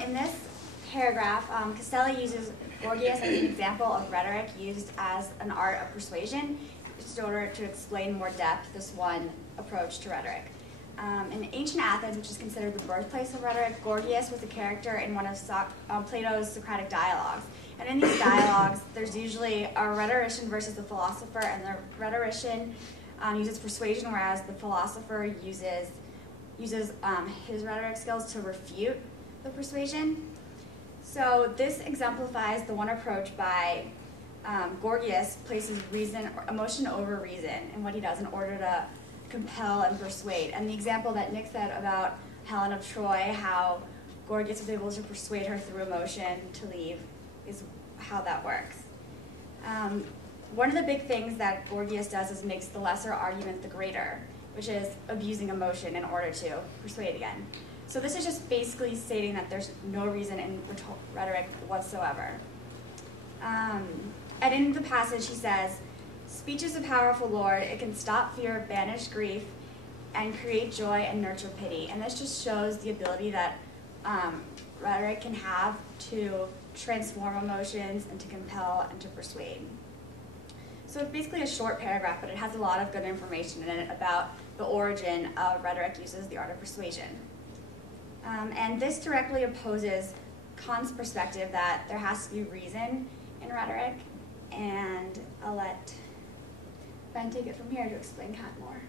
In this paragraph, Castelli uses Gorgias as an example of rhetoric used as an art of persuasion, just in order to explain more depth this one approach to rhetoric. In ancient Athens, which is considered the birthplace of rhetoric, Gorgias was a character in one of Plato's Socratic dialogues. And in these dialogues, there's usually a rhetorician versus the philosopher, and the rhetorician uses persuasion, whereas the philosopher uses his rhetoric skills to refute the persuasion. So this exemplifies the one approach by Gorgias places reason or emotion over reason in what he does in order to compel and persuade. And the example that Nick said about Helen of Troy, how Gorgias was able to persuade her through emotion to leave, is how that works. One of the big things that Gorgias does is makes the lesser argument the greater, which is abusing emotion in order to persuade again. So this is just basically stating that there's no reason in rhetoric whatsoever. And in the passage he says, "Speech is a powerful lord. It can stop fear, banish grief, and create joy and nurture pity." And this just shows the ability that rhetoric can have to transform emotions and to compel and to persuade. So it's basically a short paragraph, but it has a lot of good information in it about the origin of rhetoric uses the art of persuasion. And this directly opposes Kant's perspective that there has to be reason in rhetoric, and I'll let Ben take it from here to explain Kant more.